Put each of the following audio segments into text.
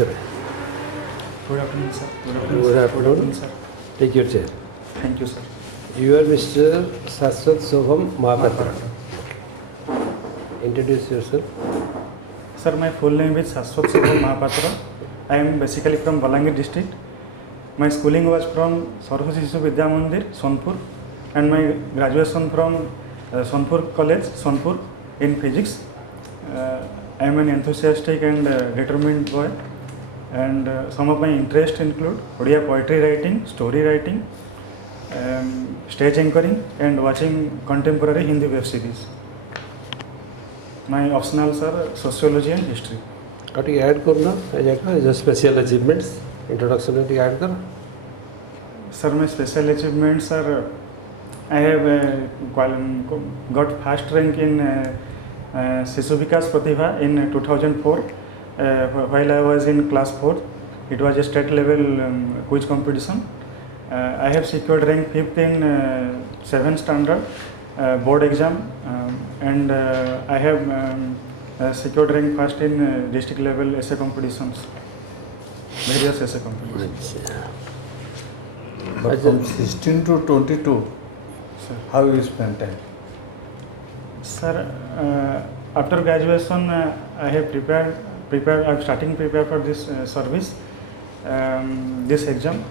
करें. Good afternoon, sir. Good afternoon. Sir. Take your chair. Thank you, sir. You are Mr. SASWAT SOVAN MAHAPATRA. Introduce yourself. Sir, my full name is SASWAT SOVAN MAHAPATRA. I am basically from Balangir district. My schooling was from Saraswati Shishub Vidya Mandir, Sonpur, and my graduation from Sonpur College, Sonpur, in physics. I am an enthusiastic and determined boy, and some of my interests include Odia poetry writing, story writing, stage anchoring, and watching contemporary Hindi web series. My optionals are sociology and history. What you add करना है जो special achievements introduction में add कर. Sir, my special achievements are I have got first rank in Sishu Vikas Pratibha in 2004 while I was in class 4. It was a state level quiz competition. I have secured rank 5th in 7th standard board exam, and I have secured rank first in district level essay competitions, various essay competitions. But from 16 to 22, Sir. how you spend time? Sir, after graduation, I have prepared. I'm starting prepare for this service, this exam,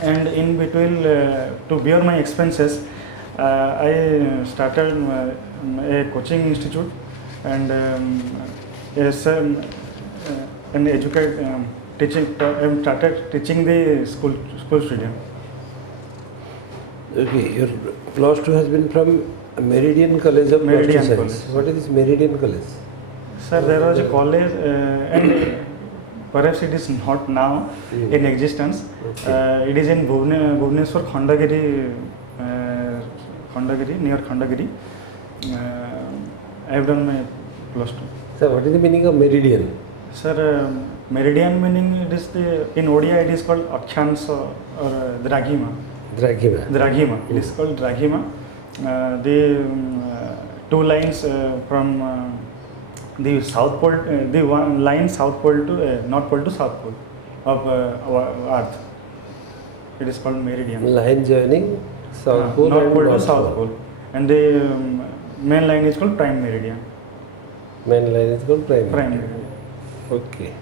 and in between to bear my expenses, I started a coaching institute and educate teaching. I started teaching the school student. Okay, your plus 2 has been from Meridian College of Meridian Science. College. What is this Meridian College? Sir, there was a college and perhaps it is not now in existence. Okay. It is in Bhubaneswar, Khandagiri, near Khandagiri. I have done my plus 2. So what is the meaning of Meridian? Sir, Meridian meaning it is in Odia it is called Akshansha or Draghima. Draghima. It is called Draghima. The two lines from the south pole, the one line south pole to north pole to south pole of Earth. It is called Meridian. Line joining south pole north and pole to north south pole, and the main line is called prime meridian. Main line is called prime. Meridian. Okay.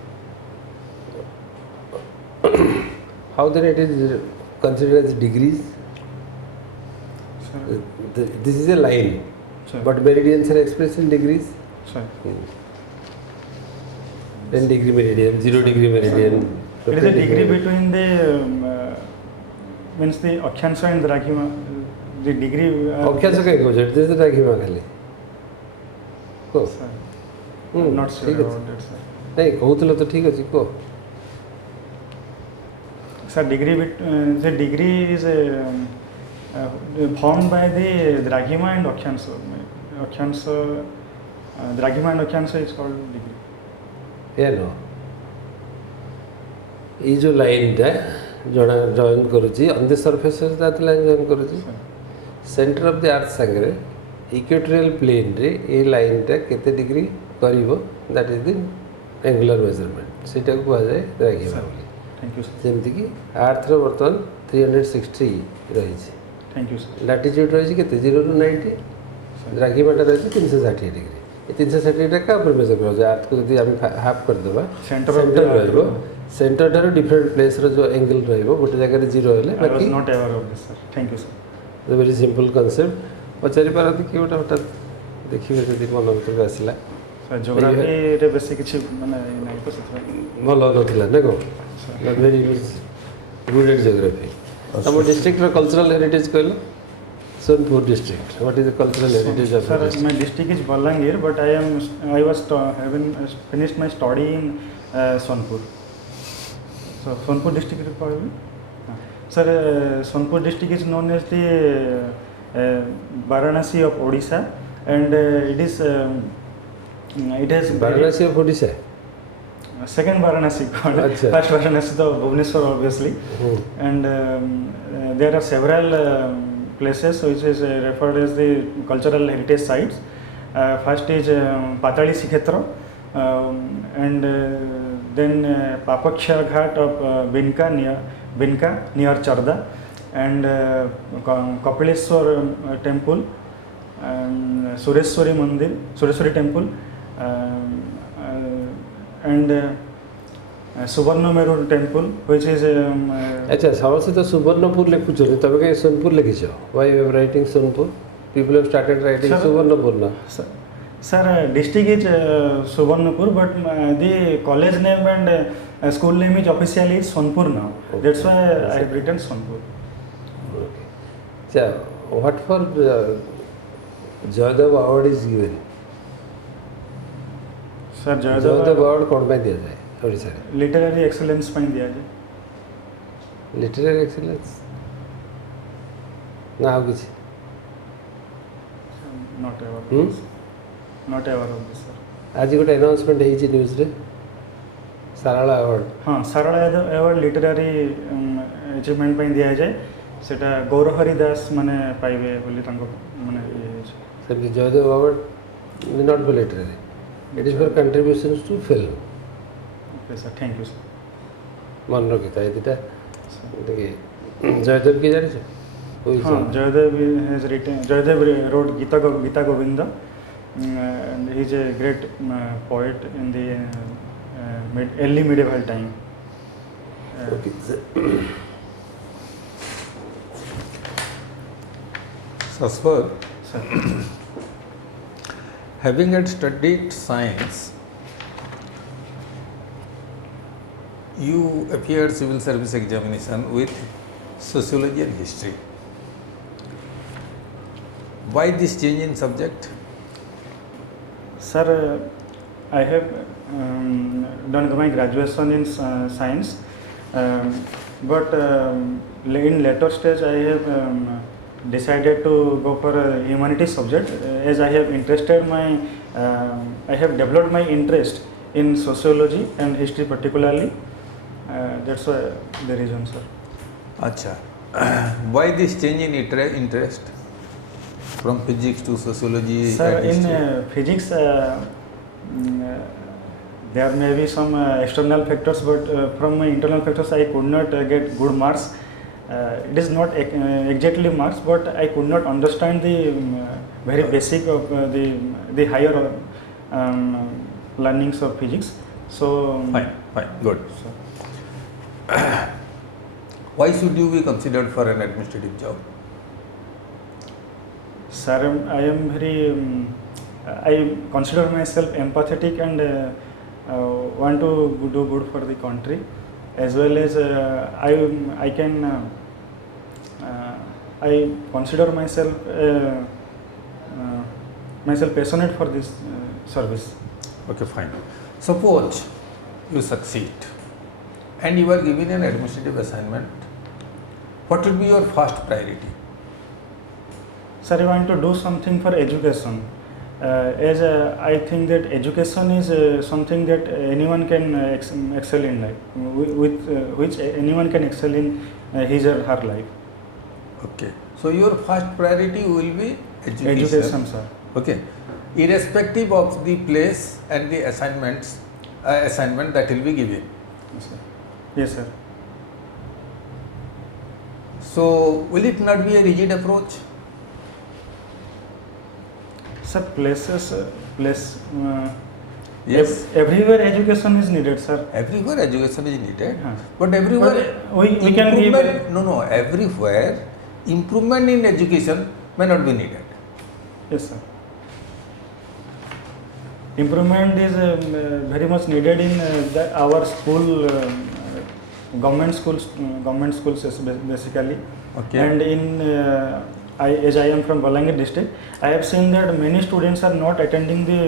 How then it is considered as degrees? Sir, This is a line, sir. but meridians are expressed in degrees. Sir. 10 degree meridian, 0 degree meridian. It is a degree between the means the Akshansha and Draghima. The degree. Akshansha kai ko this is Draghima khali. Ko. Sir, I'm not sure about that, sir. नहीं कहूतलो तो ठीक अछि को. Sir, the degree is formed by the Draghima and Akshansha. Draghima and Akshansha is called degree. Yeah, no. ये जो line टा join करूची on the surface that line join करूची सेंटर ऑफ द अर्थ संगरे इक्वेटोरियल प्लेन रे ये line टा केते डिग्री करिवो that is the angular measurement सेटा को कहा जाए द्राघिमा बोली. Thank you, sir. जेमति कि अर्थ रो वर्तमान 360 रही छै. Thank you, sir. लैटिट्यूड रही छै केते 0 टू 90 द्राघिमा टा रही छै 360 डिग्री. ये 360 टा का पर मेजर करो जे अर्थ को यदि हम हाफ कर देबा Center रहइबो सेंटर ठारो डिफरेंट प्लेस रो जो एंगल रहइबो गोटे जगह रे 0 हेले I was बाकी not aware of this, sir. Thank you, sir. The very simple concept पचारि पारती कि ओटा हटा देखिबे जदि मन भीतर आसिला. Sir, geography रे बेसी किछि माने नै को सथि भल नथिला नै को not very good at geography. हम डिस्ट्रिक्ट रो कल्चरल हेरिटेज कहलो Sonpur district. What is the cultural heritage of Sir, my district is Balangir, but I was having finished my study in Sonpur. So Sonpur district is probably. Sir, Sonpur district is known as the Varanasi of Odisha, and it has Varanasi of Odisha. second Varanasi. Achha. First Varanasi to Bhubaneswar obviously, and there are several places which is referred as the cultural heritage sites. First is Patali Srikshetra, and then Papaksha Ghat of Binka near Charda, and Kapileshwar temple, Sureshwari temple, and Suvarnameru temple, which is अच्छा समस्त तो सुवर्णपुर लिखुछो तबे के Sonpur लिखिछो why you are writing Sonpur people have started writing Suvarnapur now sir, district is Suvarnapur, but the college name and school name is officially is Sonpur now. Okay. That's why I have written Sonpur. okay so what for Jaydev award is given Sir, Jaydev award कौन पे दिया जाए ओडिशा रे literary excellence ପାଇଁ ଦିଆଯାଏ literary excellence ना ଆଉ କିଛି not aware of this. Not aware of this, sir. आज गोटे अनाउंसमेंट ହେଇଛି न्यूज रे साराला अवार्ड हाँ, साराला अवार्ड लिटरेरी अचिवमेंट ପାଇଁ ଦିଆଯାଏ सेटा गौरहरि दास माने पाइबे बोली तांको माने sir the Jaydev award may not be literary it is for contributions to film okay sir, thank you sir. मन रखिता है दिटा देखिए जयदेव की जाने छो हाँ, Jaydev has written, Jaydev wrote Gita Govinda, and he is a great poet in the early medieval time. okay SASWAT, Sir. having had studied science, you appeared civil service examination with sociology and history. Why this change in subject? Sir, I have done my graduation in science, but in later stage I have decided to go for a humanities subject as I have I have developed my interest in sociology and history particularly. That's why the reason, sir. Acha. Why this change in interest from physics to sociology? Sir, and in history? physics, there may be some external factors, but from my internal factors, I could not get good marks. It is not exactly marks, but I could not understand the very basic of the higher learnings of physics. So Fine, good. Why should you be considered for an administrative job? Sir, I am very, I consider myself empathetic and want to do good for the country, as well as I consider myself passionate for this service. Okay, fine. Suppose you succeed and you are given an administrative assignment, what will be your first priority? Sir, I want to do something for education, as I think that education is something that anyone can excel in life, with which anyone can excel in his or her life. Okay. So your first priority will be education. Education, sir. Okay. Irrespective of the place and the assignment that will be given. Yes, sir. Yes, sir. So will it not be a rigid approach? Sir, Yes. Everywhere education is needed, sir. Everywhere education is needed, Huh. but everywhere But we can give everywhere improvement in education may not be needed. yes, sir. Improvement is very much needed in our school, government schools basically. Okay. And in as I am from Balangir district, I have seen that many students are not attending the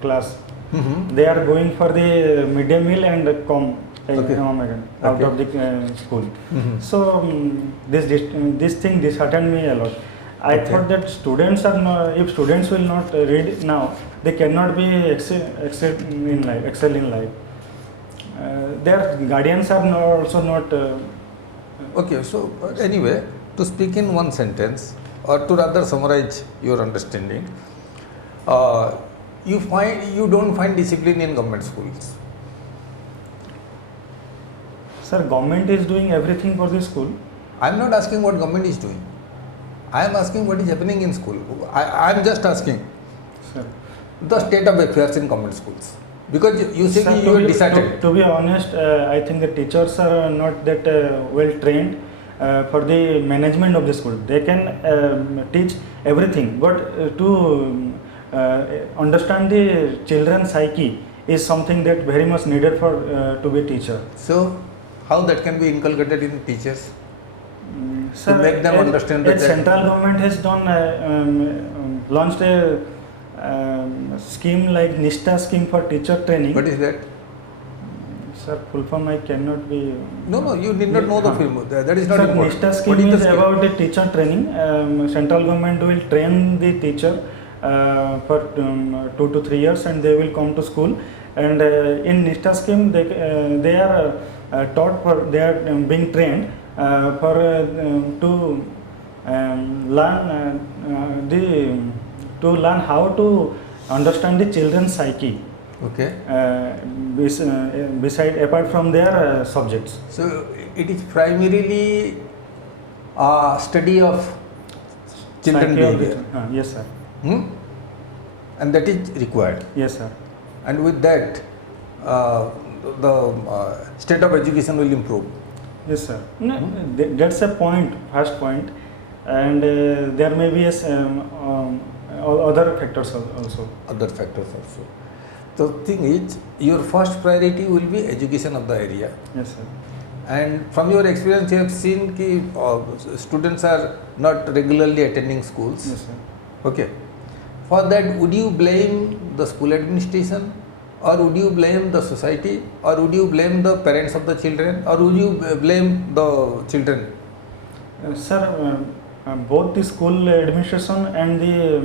class. Mm-hmm. They are going for the midday meal and Okay. out Okay. of the school. Mm-hmm. So this thing disheartened me a lot. I Okay. thought that students are not, if students will not read now, they cannot be excel in life. Their guardians are also not. Okay, so anyway, to speak in one sentence or to rather summarize your understanding, you don't find discipline in government schools. Sir, government is doing everything for the school. I am not asking what government is doing. I am asking what is happening in school. I am just asking Sir, the state of affairs in government schools. Because you say sir, you are decided. to be honest, I think the teachers are not that well trained for the management of the school. They can teach everything, but to understand the children's psyche is something that very much needed for to be a teacher. So, how that can be inculcated in teachers? Sir, make them understand that central government has done launched a scheme like Nishta scheme for teacher training. What is that? Sir, full form I cannot be. No, you need not know the film. That is not Sir, important. Nishta scheme is about the teacher training. Central government will train the teacher for 2 to 3 years, and they will come to school. And in Nishta scheme, they are taught for they are being trained to learn how to understand the children's psyche. Okay. Apart from their subjects. So it is primarily a study of children behavior. Yes, sir. And that is required. Yes, sir. And with that, the state of education will improve. Yes, sir. No, that's a point, first point, and there may be other factors also. Other factors also. The thing is, your first priority will be education of the area. Yes, sir. And from your experience, you have seen that students are not regularly attending schools. Yes, sir. Okay. For that, would you blame the school administration, or would you blame the society, or would you blame the parents of the children, or would you blame the children? Sir, both the school administration and the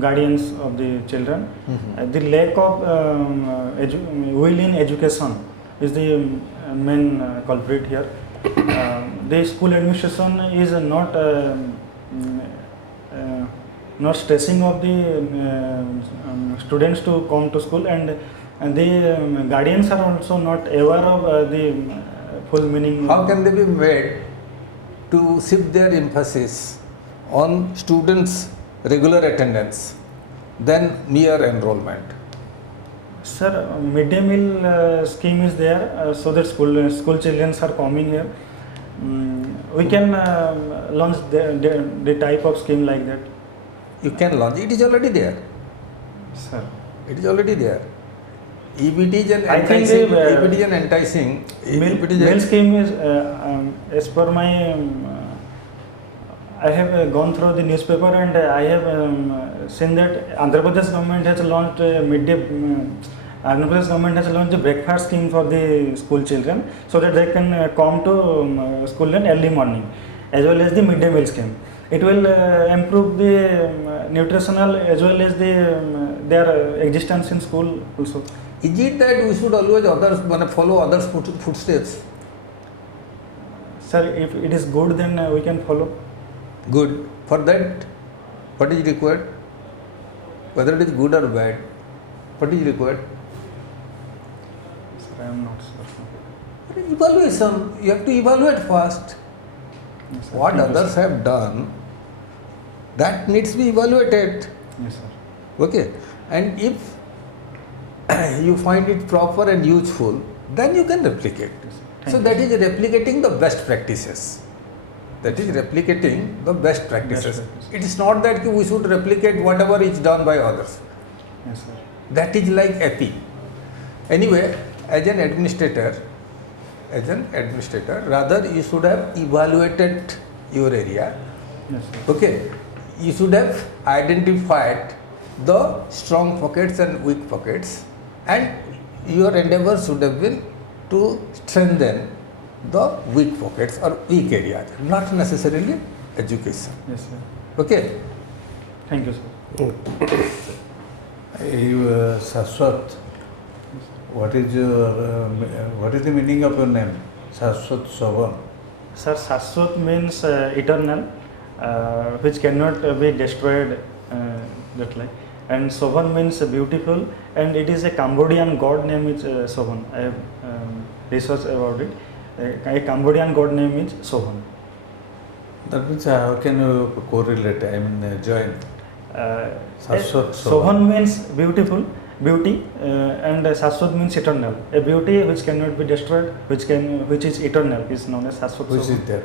guardians of the children, the lack of will in education is the main culprit here. The school administration is not stressing of the students to come to school, and the guardians are also not aware of the full meaning. How can they be made to shift their emphasis on students' regular attendance than mere enrollment? Sir, midday meal scheme is there, so that school children are coming here. We can launch the type of scheme like that. You can launch. It is already there. Sir, It is already there. If it is an I think enticing, meal scheme is as per my. I have gone through the newspaper, and I have seen that Andhra Pradesh government has launched Andhra Pradesh government has launched a breakfast scheme for the school children, so that they can come to school in early morning, as well as the midday meal scheme. It will improve the nutritional as well as their existence in school also. Is it that we should always follow others' footsteps? Sir, if it is good, then we can follow. Good. For that, what is required? Whether it is good or bad, what is required? Sir, I am not sure. Evaluation. You have to evaluate first. Yes, sir. What Thank you, others sir. have done, that needs to be evaluated. Yes, sir. Okay. And if you find it proper and useful, then you can replicate. Yes, sir. So Thank that you, is replicating the best practices. That is replicating the best practices. practices. It is not that we should replicate whatever is done by others. Yes, sir. That is like API. Anyway, as an administrator, rather you should have evaluated your area. Yes, sir. Okay, you should have identified the strong pockets and weak pockets, and your endeavor should have been to strengthen the weak pockets or weak areas, not necessarily education. Yes, sir. Okay. Thank you, sir. SASWAT, what is the meaning of your name? SASWAT SOVAN. Sir, SASWAT means eternal, which cannot be destroyed, that like. and SOVAN means beautiful, and it is a Cambodian god name is SOVAN. I have researched about it. A Cambodian god name is SOVAN. That means how can you correlate? I mean, join. SASWAT, SOVAN means beautiful, beauty, and SASWAT means eternal. A beauty which cannot be destroyed, which is eternal, is known as SASWAT. Which SOVAN. is that?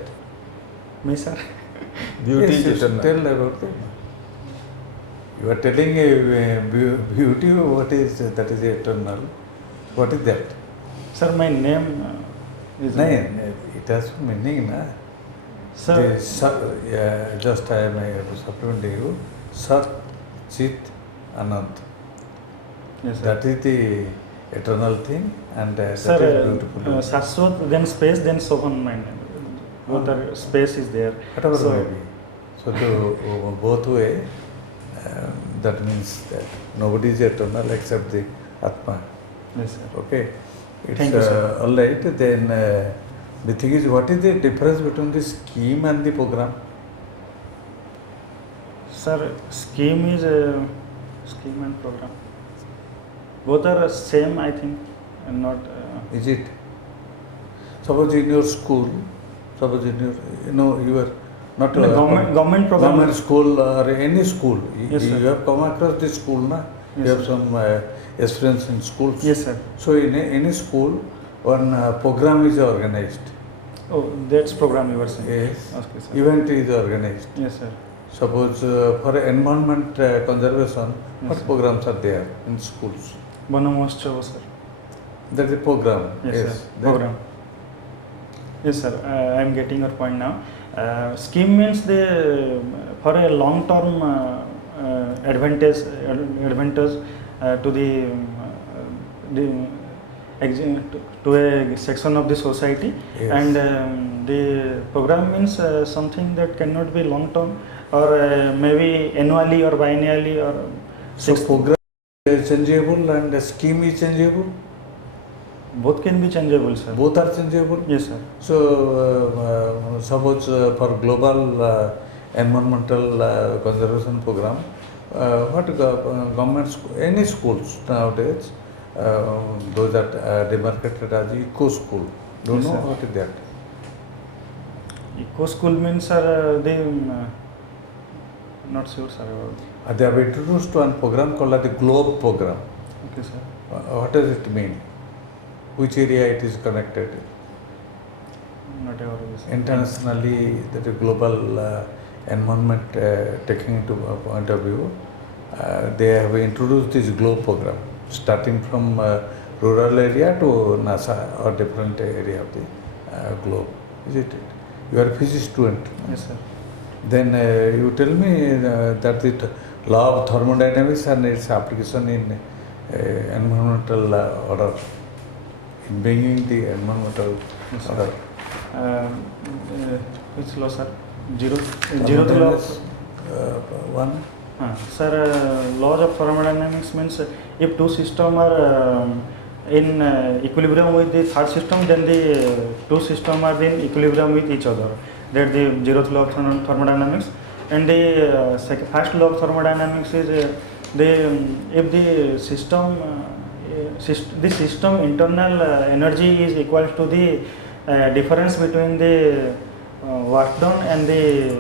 Me, sir. Beauty Yes, is eternal. tell about that. You are telling a beauty, what is that is eternal? What is that? Sir, my name is. No, it has meaning, na? Sir, Just I am supplementing you. Sat, Chit, Anand. yes, sir. That is the eternal thing, and that Sir, is beautiful. SASWAT, then space, then SOVAN, my name. Both are, space is there. Whatever So- may be. So to both way, that means that nobody is eternal except the Atma. Yes, sir. Okay. It's Thank you, sir. all right. Then the thing is, what is the difference between the scheme and the program? Sir, scheme is scheme and program. Both are same, I think, and not. Is it? Suppose in your school, suppose in your, you are not In a government program. government school or any school. Yes, you sir. have come across this school, na? Yes, You have sir. some experience in schools. Yes, sir. So in any school, one program is organized. Oh, that's program you were saying. Yes. Okay, sir. Event is organized. Yes, sir. Suppose for environment conservation, Yes, what sir. programs are there in schools? Vanamohotsava, sir. That is a program. Yes, sir. That- Program. Yes, sir. I am getting your point now. Scheme means the for a long term advantage to to a section of the society, Yes. and the program means something that cannot be long term, or maybe annually or biennially or So six. program is changeable and the scheme is changeable. Both can be changeable, sir. Both are changeable. Yes, sir. So suppose for global environmental conservation program, what government any schools nowadays, those that demarcated as eco school. Don't Yes, know sir. what is that? Eco school means, sir, they not sure, sir. About. They have introduced one program called the GLOBE program. Okay, sir. What does it mean? Which area it is connected? Not aware of this. Internationally, the global environment taking into point of view, they have introduced this GLOBE program, starting from rural area to NASA or different area of the globe. Is it? You are a physics student. Yes, sir. Then you tell me that the law of thermodynamics and its application in environmental order, in bringing the environmental Yes, sir. order. Which law, sir? Zeroth law. Thermodynamics, one. Sir, laws of thermodynamics means if two systems are in equilibrium with the third system, then the two systems are in equilibrium with each other. That the zeroth law of thermodynamics. And the first law of thermodynamics is if the system internal energy is equal to the difference between the work done and the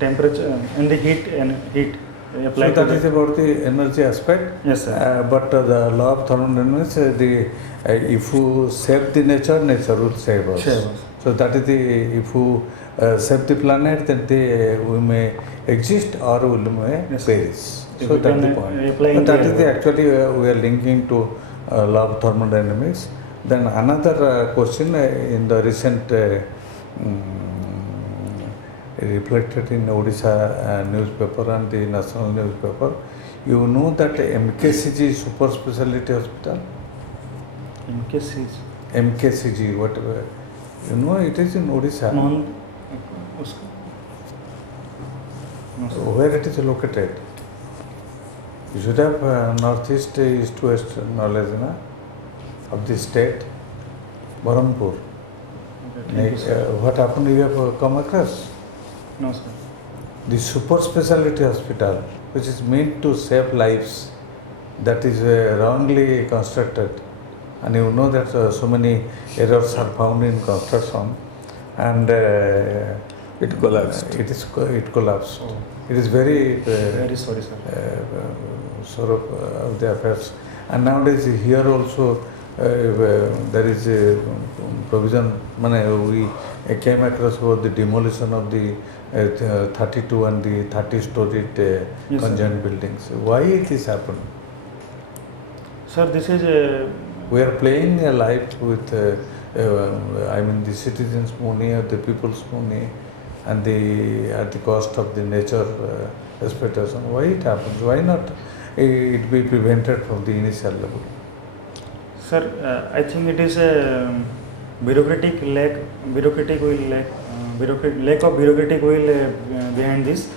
temperature and the heat So applied to that is about the energy aspect. Yes, sir. But the law of thermodynamics, if you save the nature, nature will save us. Save us. So that is the, if you save the planet, then we may exist or we may Yes, sir. perish. If So we that is can, the point. applying But that the- is the actually we are linking to law of thermodynamics. Then another question in the recent reflected in Odisha newspaper and the national newspaper, you know that MKCG super speciality hospital, In case is MKCG, whatever, you know it is in Odisha. non usko no, sir. Where it is located? You should have northeast, east, west knowledge na, of the state, Barampur. Okay, thank you, sir. What happened you have come across? No, sir. The super speciality hospital which is meant to save lives, that is wrongly constructed. And you know that so many errors are found in construction, and It collapsed. it collapsed. Oh. It is very Very sorry, sir. sort of the affairs. And nowadays here also there is a provision. We came across about the demolition of the 32 and the 30-storied Yes, sir. conjoined buildings. Why it is happened? Sir, this is a We are playing a life with, the citizens' money or the people's money, and at the cost of the nature exploitation. Why it happens? Why not it be prevented from the initial level? Sir, I think it is a bureaucratic lack of bureaucratic will behind this.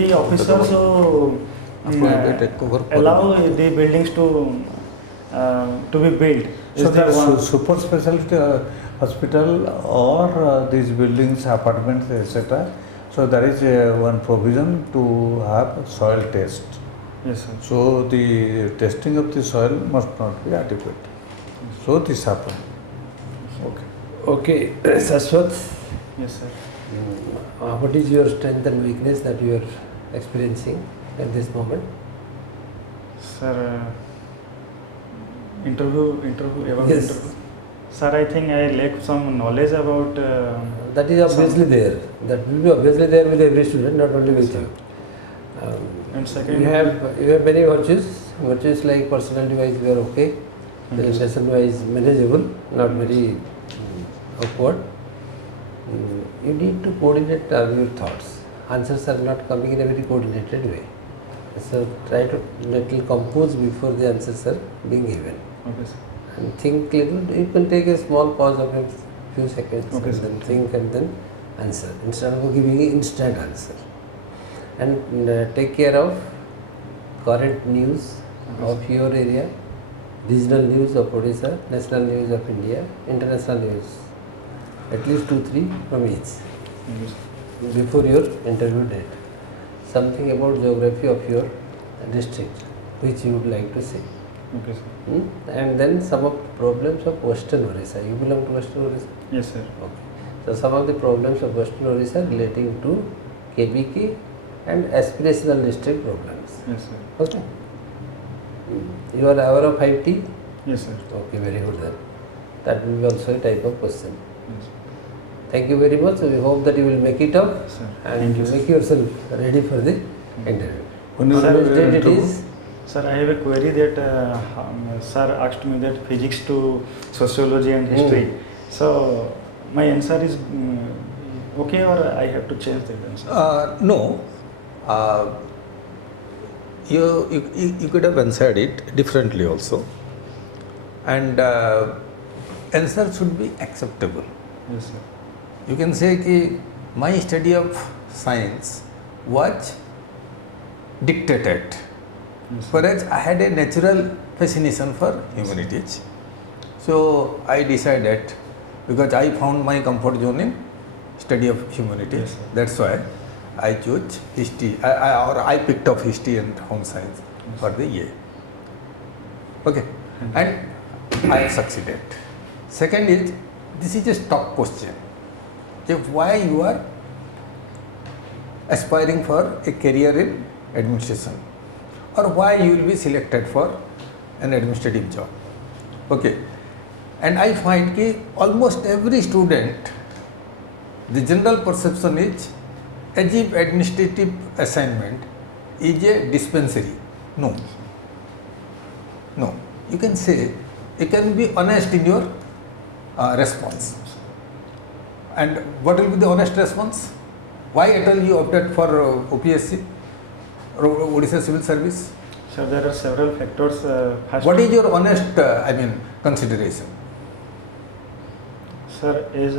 The officers who allow the buildings to be built. So Is the the one. super specialty hospital or these buildings, apartments, etc. So there is one provision to have soil test. Yes, sir. So the testing of the soil must not be adequate. So this happened. Okay. Okay, Saswat, Yes, sir. what is your strength and weakness that you are experiencing at this moment? Sir, interview. Yes. Sir, I think I lack some knowledge about. That is obviously there. That will be obviously there with every student, not only with you. And second, You have many virtues. Virtues like personality wise, you are okay. Presentation wise, manageable, not very awkward. You need to coordinate your thoughts. Answers are not coming in a very coordinated way. So try to little compose before the answers are being given. Okay, sir. And think little. You can take a small pause of a few seconds Okay, and sir. then think and then answer instead of giving an instant answer. And take care of current news Okay, of your area, regional news of Odisha, national news of India, international news. At least 2-3 from each Yes, sir. before your interview date. Something about geography of your district which you would like to say. Okay, sir. And then some of problems of Western Odisha. You belong to Western Odisha? Yes, sir. Okay. So some of the problems of Western Odisha relating to KBK and aspirational district problems. Yes, sir. Okay. You are aware of 5T? Yes, sir. Okay, very good then. That will be also a type of question. Yes, Thank you very much. We hope that you will make it up sir. and Thank you, sir. make yourself ready for the interview. When you On will which date it interview? is? Sir, I have a query that sir asked me that physics to sociology and history. So my answer is okay, or I have to change that answer? No. You could have answered it differently also. And answer should be acceptable. Yes, sir. You can say कि my study of science was dictated, Yes, sir. whereas I had a natural fascination for humanities. So I decided, because I found my comfort zone in study of humanities, Yes, sir. that's why I chose history, I picked up history and home science for the year. Okay, and I succeeded. Second is, this is a stock question. Why you are aspiring for a career in administration, or why you will be selected for an administrative job. Okay, and I find that almost every student, the general perception is as if administrative assignment is a dispensary. No. You can say, you can be honest in your response. And what will be the honest response? Why at all you opted for UPSC, Odisha Civil Service? Sir, there are several factors. First, What is your honest, consideration? Sir, is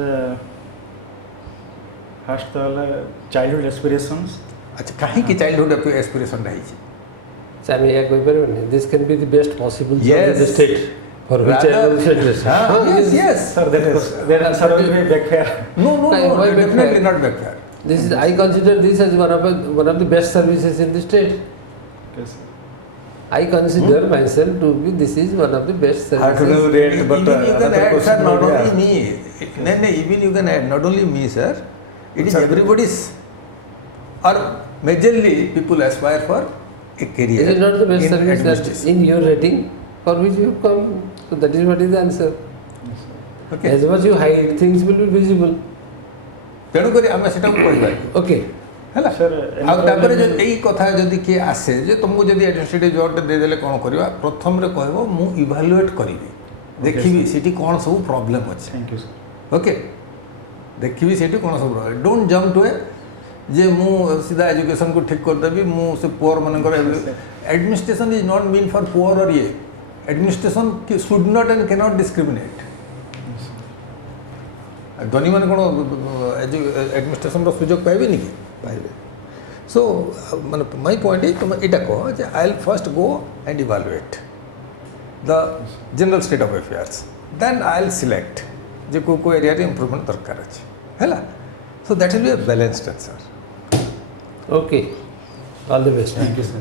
first of all, childhood aspirations. अच्छा कहीं की childhood aspiration रही है? This can be the best possible job in Yes. the state for which I Rather- was interested. Yes. Sir, that answer will be backfire. No, Why backfire? definitely not backfire. This is, I consider this as one of the best services in the state. Okay, sir. I consider myself to be, this is one of the best How to services. react, but Even you can another add, sir, question not will be only asked. me. No, even you can add, not only me, sir. It is Sir. everybody's, or majorly people aspire for a career. Is it not the best in service that administration. in your rating for which you have come? So that is what is the answer. Yes, sir. Okay. As much you hide, things will be visible. ତେଣୁକରି ଆମେ ସେଟାକୁ କହିବା Okay. ହେଲା Sir, ଆଉ ତାପରେ ଯଦି ଏଇ କଥା ଯଦି କିଏ ଆସେ ଯେ ତୁମକୁ ଯଦି ଆଡମିନିଷ୍ଟ୍ରେଟିଭ୍ ଜବ୍ଟେ ଦେଇଦେଲେ କ'ଣ କରିବା ପ୍ରଥମରେ କହିବ ମୁଁ ଇଭାଲୁଏଟ୍ କରିବି ଦେଖିବି ସେଠି କ'ଣ ସବୁ ପ୍ରୋବ୍ଲେମ୍ ଅଛି Thank you, sir. ଓକେ ଦେଖିବି ସେଠି କ'ଣ ସବୁ ପ୍ରୋବ୍ଲେମ୍ ଡୋଣ୍ଟ ଜମ୍ପ ଟୁ ଏ ଯେ ମୁଁ ସିଧା ଏଜୁକେସନ୍କୁ ଠିକ୍ କରିଦେବି ମୁଁ ସେ ପୁଅର ମାନଙ୍କର administration is not mean for poor or ଇଏ administration should not and cannot discriminate ଧନୀ ମାନେ କ'ଣ ଆଡମିନିଷ୍ଟ୍ରେସନ୍ର ସୁଯୋଗ ପାଇବେନି କି ପାଇବେ ସୋ ମାନେ ମାଇ ପଏଣ୍ଟ ଇଜ୍ ତୁମେ ଏଇଟା କହ ଯେ I will first go and evaluate the general state of affairs then I will select ଯେ କେଉଁ କେଉଁ ଏରିଆରେ ଇମ୍ପ୍ରୁଭମେଣ୍ଟ ଦରକାର ଅଛି ହେଲା so that will be A balanced answer Okay. All the best. Thank you, sir.